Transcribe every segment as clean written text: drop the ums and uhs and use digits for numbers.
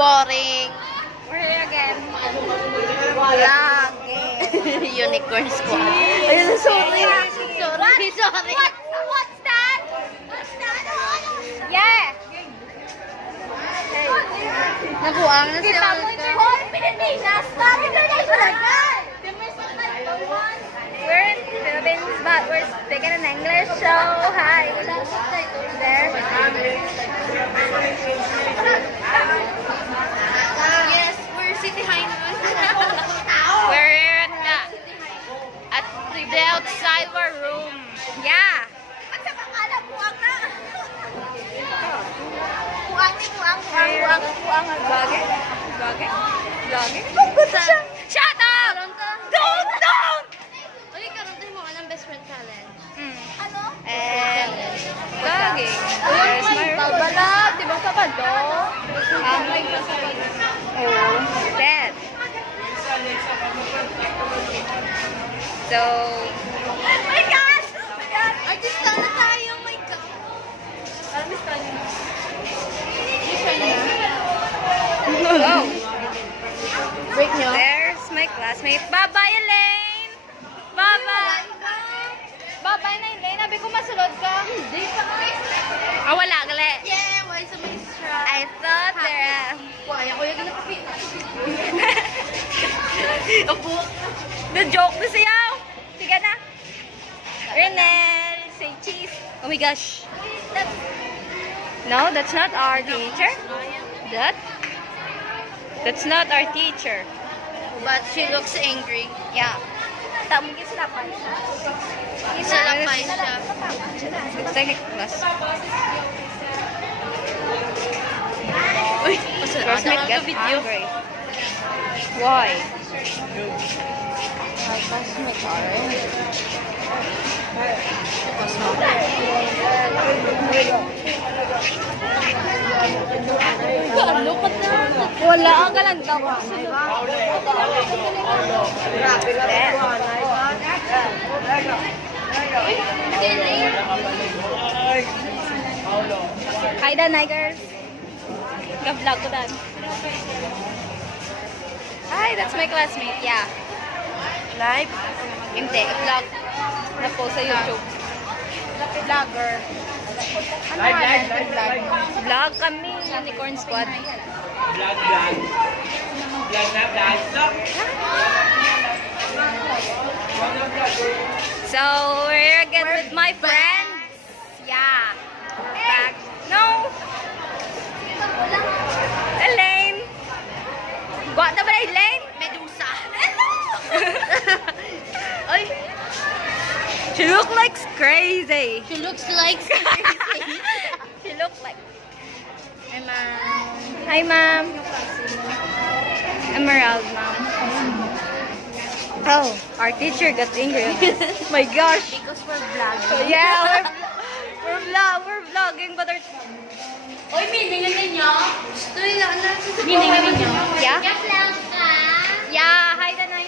Boring. We're here again. Vlogging. Unicorn squad. Ayun, sorry. Sorry. What's that? What's that? Yeah. Nabuang na si Kita mo Alta. ito. Hoy, Pilipinas! Bakit na tayo lagay? We're in Philippines, but we're speaking in English, so hi. There. Yes, we're City High nun. We're here at the outside of our room. Yeah. At sa kakala, buwang na. Buwang. Vlogging. Shut up! Don't! Uy, karoon tayo mo ng best friend challenge. Ano? And Vlogging. There's my room. Balat, diba sa pado? Oh, dead. So, oh my gosh! artista na tayo, my God. Oh, Break nyo. there's my classmate. Bye-bye, Elaine! Bye-bye! Bye-bye na, Elaine. Sabi ko masulod ka. Hindi pa guys. Ah, wala, gali. Yeah, why so may strap? I thought there... Why ako yung nakapit. Opo. Na-joke na siya. Sige na. Renel, say cheese. Oh my gosh. No, that's not our teacher. That's not our teacher. But she looks angry. Yeah. Tamo gislapan siya. Salakay siya. Looks like a class. Uy, masarap Classmate na get video. angry. Why? My classmate Ano ka na? Wala ang galanda ko. Hi, Danigers. Ka-vlog ko dan. Hi, that's my classmate. Yeah. Live? Hindi, vlog. Na-post sa YouTube. Vlogger. Ano Live. Vlog kami, Unicorn Squad. Vlog. Stop. So, we're here again with my friends. Yeah. Back. No. Elaine. Buat na ba na Elaine? Medusa. Ay. She look like crazy. She looks like She look like. Hi, ma'am. Hi, ma'am. Emerald, ma'am. Oh, our teacher got angry. My gosh. Because we're vlogging. Yeah, we're vlogging, but our... Uy, miningan ninyo. Gusto nila, ano? Miningan ninyo. Yeah? Vlog ka? Yeah, hi, Danay.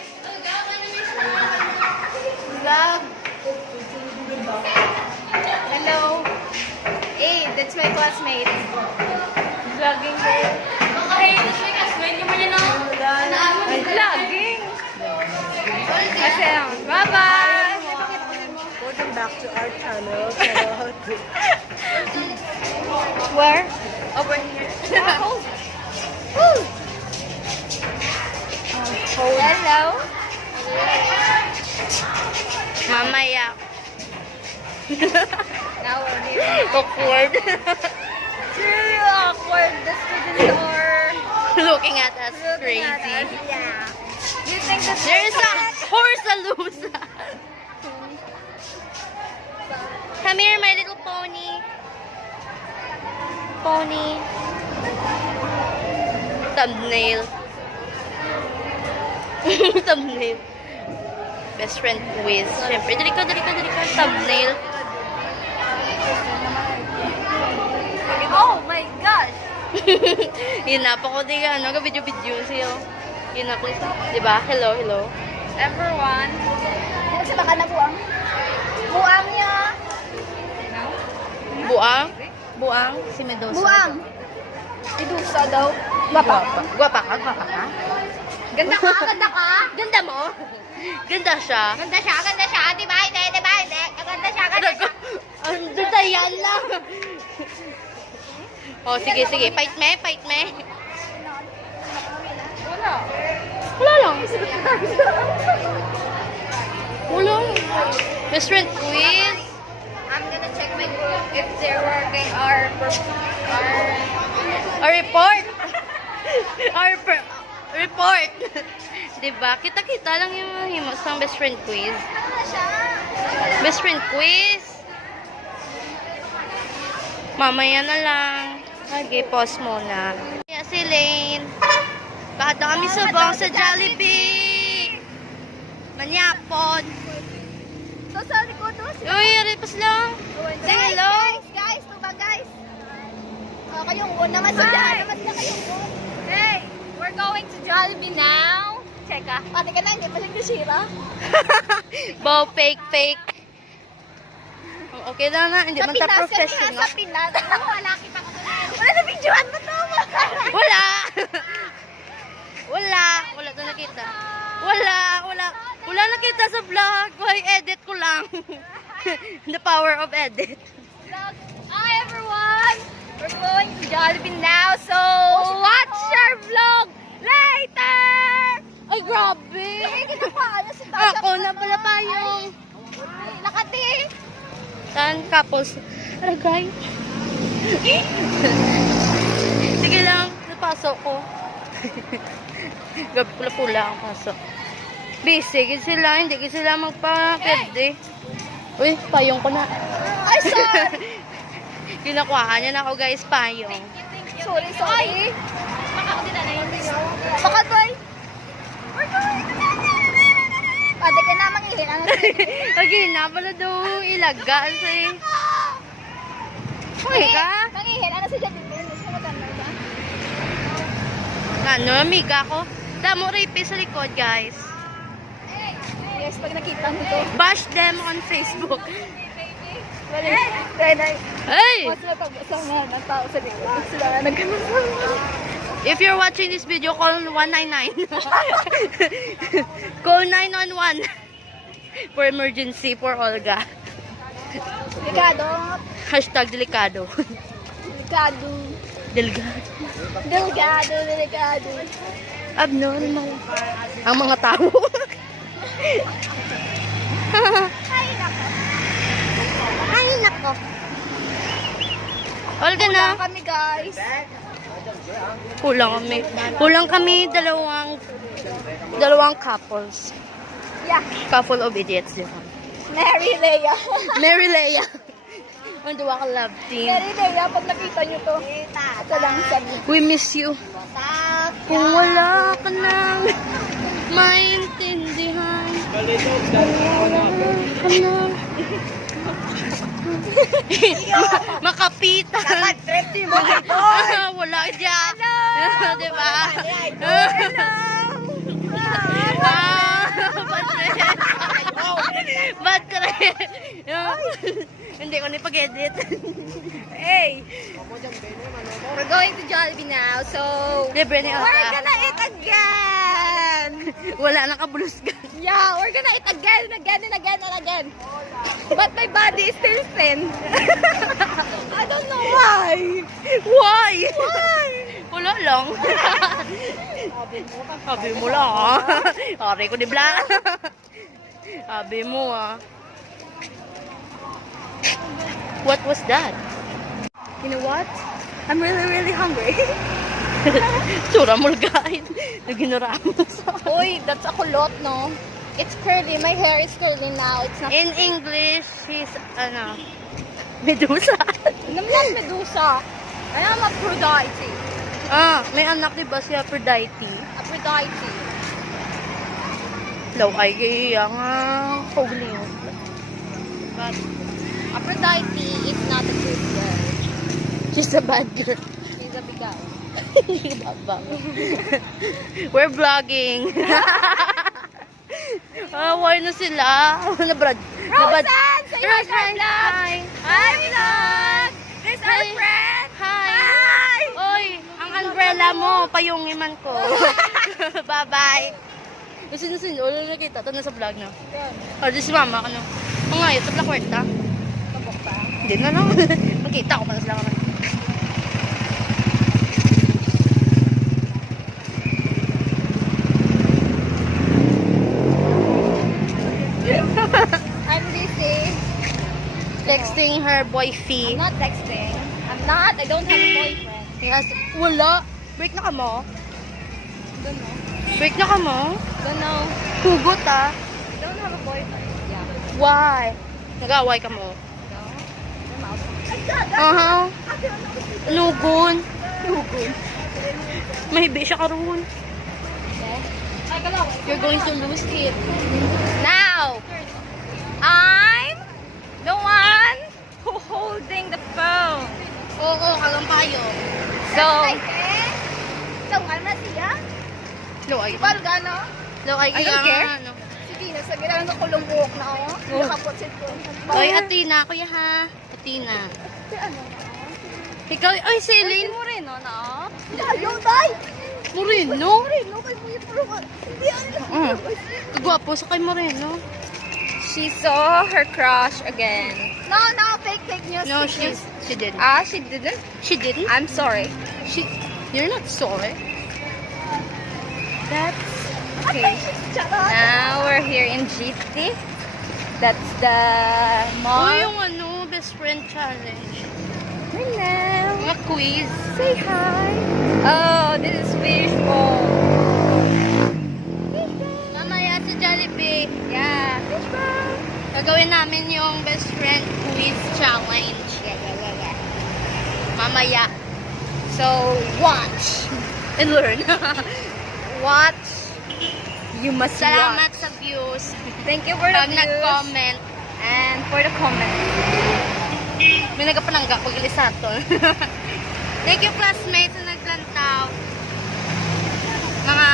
Vlog. Hello. Hey, that's my classmate. Vlogging her. Okay, this week, aswin nyo mo nyo, no? I'm vlogging. Kasi, bye-bye. Welcome back to our channel. Where? Over here. Woo. Hello. Mamaya. Now we're here. Awkward. It's really awkward. The students are Looking at us looking at crazy. us. Yeah. You think that There's a horse-a-loose. Come here, my little pony. Pony. Thumbnail. Thumbnail. Best friend quiz. Siyempre, dali ka. Thumbnail. Oh my gosh. Yun na, pakudi ka, ano, ka-video-video siya. Yun na, please. Diba? Hello. Everyone. Kasi baka na buang. Buang niya. Buang? Si Medusa. Buang. Medusa daw. Gwapa ka? Gwapa ka? Gwapa ka? Ganda ka? Ganda ka? Ganda mo? Ganda siya. Ganda siya, ganda siya. Di ba? Hindi, di ba? Hindi. Ganda siya, ganda siya. Ang dadayan lang. Oh, sige, sige. Fight me, fight me. Wala. Wala lang. Wala. Best friend quiz. I'm gonna check my group if they're working our A report. Report. Diba? Kita-kita lang yung himos ng best friend quiz. Best friend quiz. Mamaya na lang. Okay, pause muna. Kaya si Lane. Bakit na kami subong sa Jollibee? Manyapon. So, sa likod doon. Uy, aripas lang. Say hello. Guys, tuba guys. Kayong una, mas naman na kayong una. Hey, we're going to Jollibee now. Check ah. Pati ka na, hindi pa siya nasira. Bow, fake. Okay lang na, hindi man ta professional. Sa Pinas. Wala kita ko. Wala na videoan mo to. Wala. Wala to nakita. Wala nakita sa vlog. Why edit ko lang. The power of edit. Hi everyone! We're going to Jollibee now, so watch our vlog later! Ay, grabe. Ako na pala payong. Nakati! Saan couples? Aragay. Sige lang, napasok ko. Gabi pula-pula ang pasok. Busy sila, hindi sila magpa-pwede. Uy, payong ko na. Ay, sorry! Ginakuha niya na ako guys, payong. Sorry. Baka ako din na yun. Baka doy. We're going to Pwede ka na mangihin. Lagi na pala daw ilaga say. Uy ka? Mangihin. Ano sa Jollibee? Gusto mo ganda ba? Ano, amiga ko. Damo rape sa likod guys. Yes, pag nakita mo to. Bash them on Facebook. Hey! Mas na pag-asang mga tao sa likod. Sila na nagkaroon. If you're watching this video, call 199. Call 911 for emergency for Olga. Delikado. Hashtag delikado. Delikado. Delikado. Abnormal. Ang mga tao. Ay, nako. Olga na. Kulang kami, guys. Kulang kami dalawang couples. Yeah. Couple of idiots, di ba? Mary Leia. Mary Leia. Ang duwa ka love team. Mary Leia, pag nakita nyo to, ito lang sabi. We miss you. Kung wala ka nang maintindihan. Makapitan. Wala dyan. Diba? Bad trip. Hindi ko nipag-edit. Hey! We're going to Jollibee now, so Libre ni we're Ota. gonna eat again! Wala nang kabulusgan. Yeah, we're gonna eat again and again and again and again. But my body is still thin. I don't know why. Why? Wala lang. Sabi mo lang ah. Ari ko di bla. Sabi mo ah. What was that? You know what? I'm really hungry. Sura mo guys. Naginura mo sa. Uy, that's a kulot, no? It's curly. My hair is curly now. It's not... In English, she's Medusa. I'm not Medusa. I am Aphrodite. May anak diba si Aphrodite? Aphrodite. Law ay kaya nga. Pugling. But Aphrodite is not a good girl. She's a bad girl. She's a bigaw. We're vlogging. Why na sila? Nabrad. Rosan! Say hi, Rosan, vlog! hi. Hi, vlog! This is our Hi. friend! Hi. Hi! Oy, ang umbrella mo. Payungin man ko. Bye-bye. Kasi nasin, wala nakita. Ito nasa vlog na. O, di si mama, ano? Mga yun, tabla kwarta. Tabok pa. Hindi na lang. Magkita ko pa sila naman. I'm busy. Texting her boyfriend. I'm not texting. I'm not. I don't have a boyfriend. Yes. Wala. Break na ka mo? Don't know. Break na ka mo? Don't know. Hugot ah. I don't have a boyfriend. Yeah. Why? Nag-away ka mo? No. I'm out. Aha. Lugon. Mahibi siya karoon. You're going to lose it. Now, I'm the one who holding the phone. Oo, kalampayo. So, Lo ay. Palgano? Lo ay I don't kaya care. ano. Sige na, sabi lang ng kulong buhok na ako. Nakapotsit ko. Oy, Atina, kuya ha. Atina. Ano? Ikaw, ay, si Elaine. mo rin, no? Moreno? Moreno, kay mo yung pulungan. Hindi ano. Gwapo sa kay Moreno. She saw her crush again. No, fake news. No, fake she didn't. she didn't? She didn't? I'm sorry. You're not sorry. That's okay. Now we're here in GT. That's the mall. Uy, yung ano, best friend challenge. Hello. Mga quiz. Say hi. Oh, this is fishbowl. Mamaya sa Jollibee. Yeah, fishbowl. Gagawin namin yung best friend quiz challenge. Yeah. Mamaya. So, watch and learn. Watch. You must Salamat watch. sa views. Thank you for the Pag views. nag-comment, And for the comment. may nagapalangga pag ilisaton. Thank you classmates na naglantaw. Mga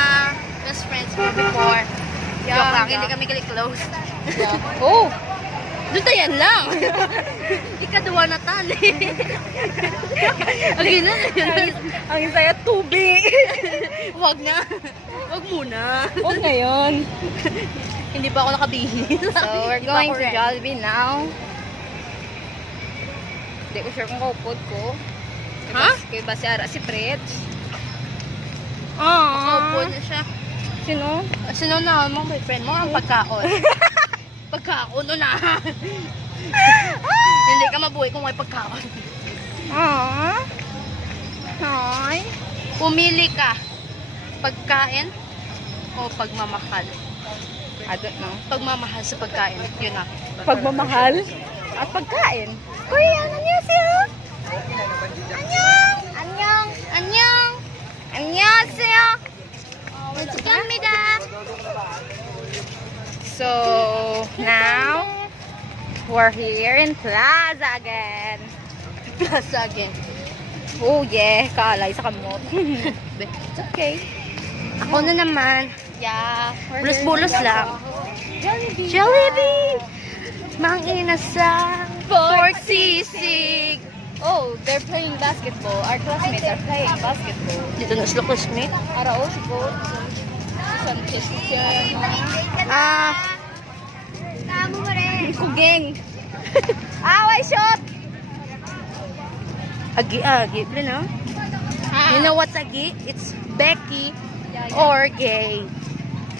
best friends ko before. Yeah, Joke lang, yeah. hindi kami close. Yeah. Oh. Doon tayan lang. Ikaduwa na tali. Okay na. Ang saya tubig. Wag na. Wag muna. Huwag ngayon. Hindi pa ako nakabihis. So, we're Hindi pa going ako to ready. Jollibee now. Hindi ko sure kung kaupod ko. Ha? Kay ba si Ara, si Fritz? Nakaupo na siya. Sino? Sino na mga boyfriend mo? Ang pagkaon. Pagkaon na. Hindi ka mabuhay kung may pagkaon. Aww. Hi. Pumili ka. Pagkain o pagmamahal? I don't know. Pagmamahal sa pagkain. Yun na. Pagmamahal at pagkain. Kuya, annyeonghaseyo. Annyeong. Annyeong! Annyeonghaseyo. 감사합니다. So, now, we're here in Plaza again. Plaza again. Oh yeah, kaalay sa kamot. It's okay. Ako na naman. Yeah. Bulos-bulos lang. Jollibee. Jollibee! Mang inasang Sisig. Oh, they're playing basketball. Our classmates are playing basketball. Dito na sila classmate. Arao, siguro. Sanchez siya. Tamo mo rin. Kugeng. Away shot! Agi, no? You know what's agi? It's Becky or gay.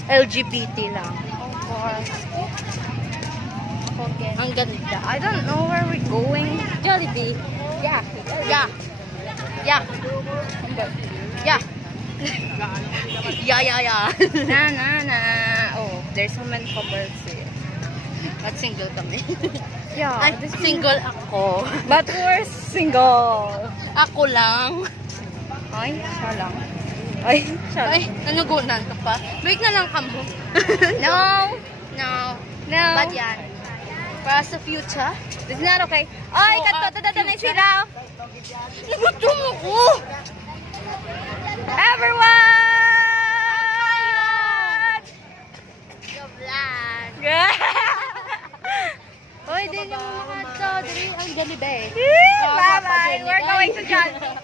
LGBT lang. Of course. Okay. Ang ganda. I don't know where we're going. Jollibee. Yeah. Yeah. Yeah. Yeah. Yeah. Na. Oh, there's so many couples here. At single kami. Yeah. Ay, single ako. But we're single. Ako lang. Ay, siya lang. Ay, siya lang. Ay, nanugunan ka pa. Break na lang kamo. No. No. No. Bad yan. Para sa future. This is not okay. Ay, So, kato, na sila. Nagutom ako. Everyone! Goblan. Hoy, Din yung mga to. Din ang Jollibee. Bye-bye. We're going to Jollibee.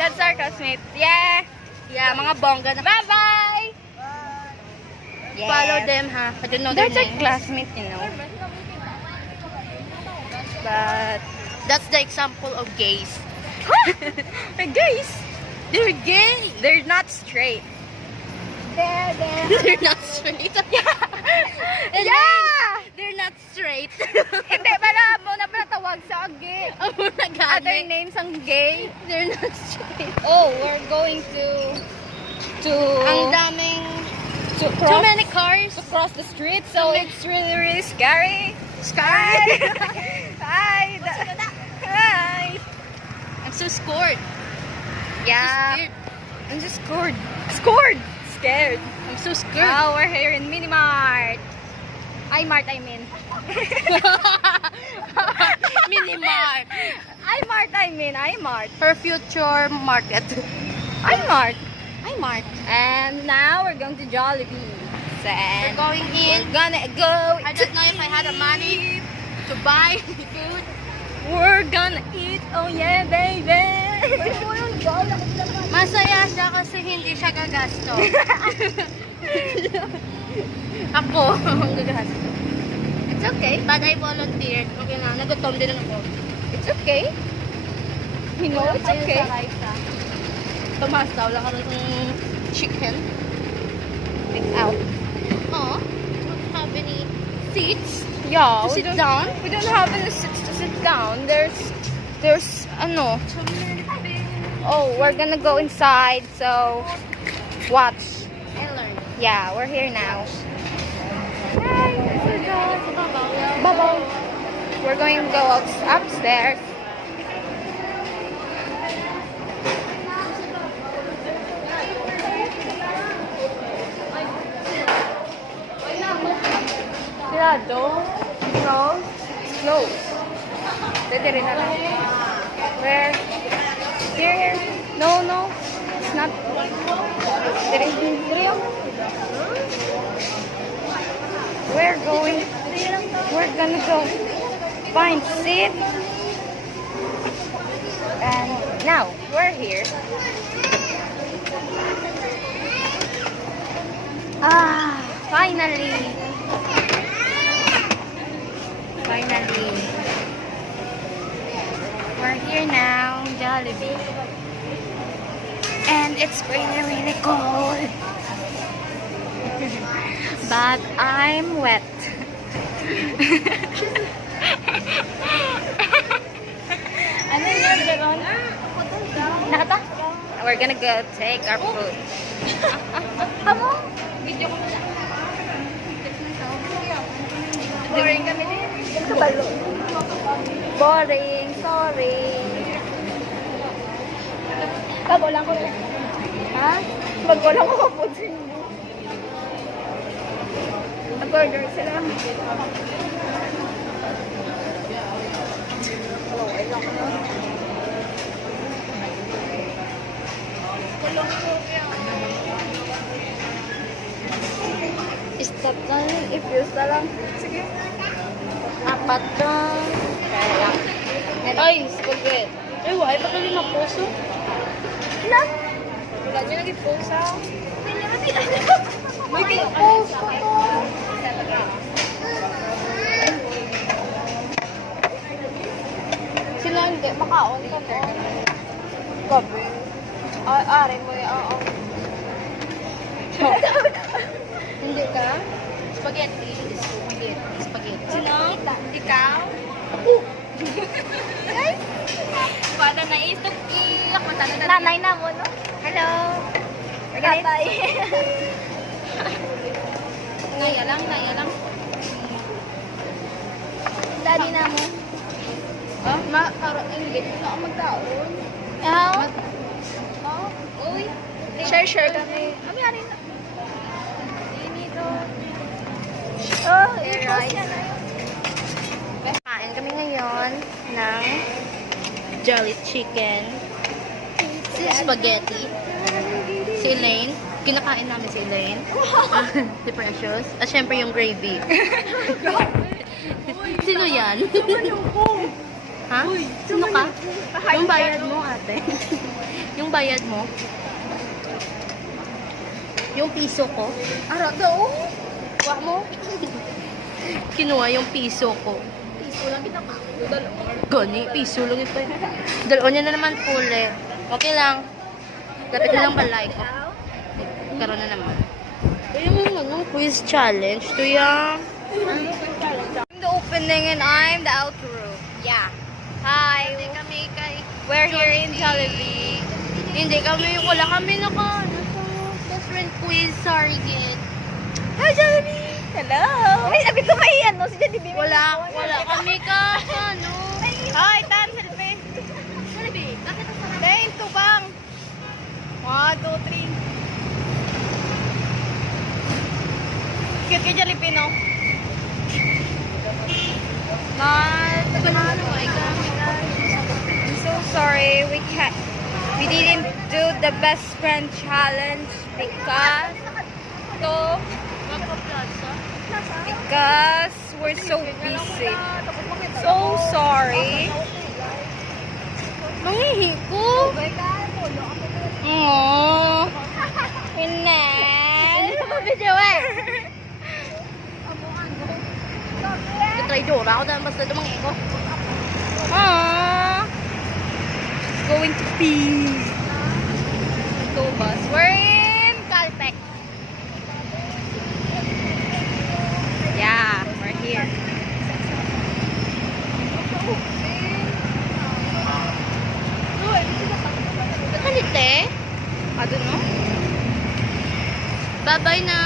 That's our classmate. Yeah. Yeah, mga bongga na. Bye-bye. Follow them, ha? I don't know That's their our names. classmate, you know. But That's the example of gays. guys, They're gay. they're not straight. They're not straight. Yeah! They're not straight. Hindi, pala mo na pala tawag sa gay. Oh, Other nagani. names ang gay. They're not straight. Oh, we're going to Ang daming... to Too cross, many cars. to cross the street, so it's really, really scary. Scary. Hi. Hi. I'm so scared. Yeah. Scared. I'm just scared. Scared. Scared. I'm so scared. Now we're here in Minimart. I mean. Minimart. I-Mart. Her future market. I-Mart. Mart. And now we're going to Jollibee. We're And going in. we're gonna go. I don't know if I had the money to buy food. We're gonna eat. Oh yeah, baby. Masaya siya kasi hindi siya gagasto. Ako ang gagasto. It's okay. But I volunteered. Okay na, nagutom din ako. It's okay. You know, it's okay. Tumas daw lang kami ng chicken. It's out. Oh, don't have any seats. Yeah, To we sit don't, down? we don't have any seats to sit down. There's ano. Oh, we're gonna go inside. So watch. I learned. Yeah, we're here now. Bye. Bye-bye. We're going to go upstairs. Sigurado? No. No. Pwede rin na lang. Where? Here. No, no. It's not. There is here. We're gonna go find seat. And now we're here. Finally. We're here now, Jollibee. And it's really, really cold. But I'm wet. Ano yun, Jaron? Nakata? We're gonna go take our food. Amo? Video ko na. Boring kami din. Boring, sorry. Bago lang ko rin. Ha? Bago lang ko food sa inyo. Mag-order sila. Stop na yun. I-fuse na lang. Sige. 4 lang. Kaya lang. Ay, spaghetti. Ay, why pa kami mapuso? Ilan? Wala niyo nag-post ha? May post ko to. Sila hindi. Makaon ka po. Gabi. Ay, ari mo yung Hindi ka? Spaghetti. Spaghetti. Sino? Ikaw? Guys, Pada na istok iyak. Matala na. nanay na mo, no? Hello. Tatay. Naya lang. Daddy na mo. Oh, hindi na ako magkaon. Oh. Uy. Share kami. Ami, ari na. Oh, Air rice. Kain kami ngayon ng Jolly Chicken, spaghetti, si Elaine. Kinakain namin si Elaine. Si Precious. At syempre yung gravy. Sino yan? Ha? Sino ka? Yung bayad mo, ate. Yung bayad mo. Yung piso ko. Ara daw. Kuha mo. Kinuha yung piso ko. Piso lang kita pa. Gani, piso lang ito. Dalawa niya na naman puli. Okay lang. Dapat na lang balay ko. Karoon na naman. Yung ano, quiz challenge. Ito yung... I'm the opening and I'm the outro. Yeah. Hi. Hindi kami kay... We're here in Jollibee. Hindi kami, wala kami naka... Best friend quiz, sorry, kid. Hi, Jollibee. Hello. Ay, sabi ko may ano, si Jollibee. Wala kami ka, ano. Hi, Tan, selfie. Jollibee, bakit ang sarap? Dane, tubang. 1, 2, 3. Cute kay Jollibee, no? I'm so sorry we didn't do the best friend challenge because we're so busy. So sorry. Mangihi ko. Aww. Inel. Video eh. Try dora ako dahil basta dumang ko. Aww. Going to pee. Go bus. We're in Caltech. Yeah, we're here. Nakalite. I don't know. Bye-bye na.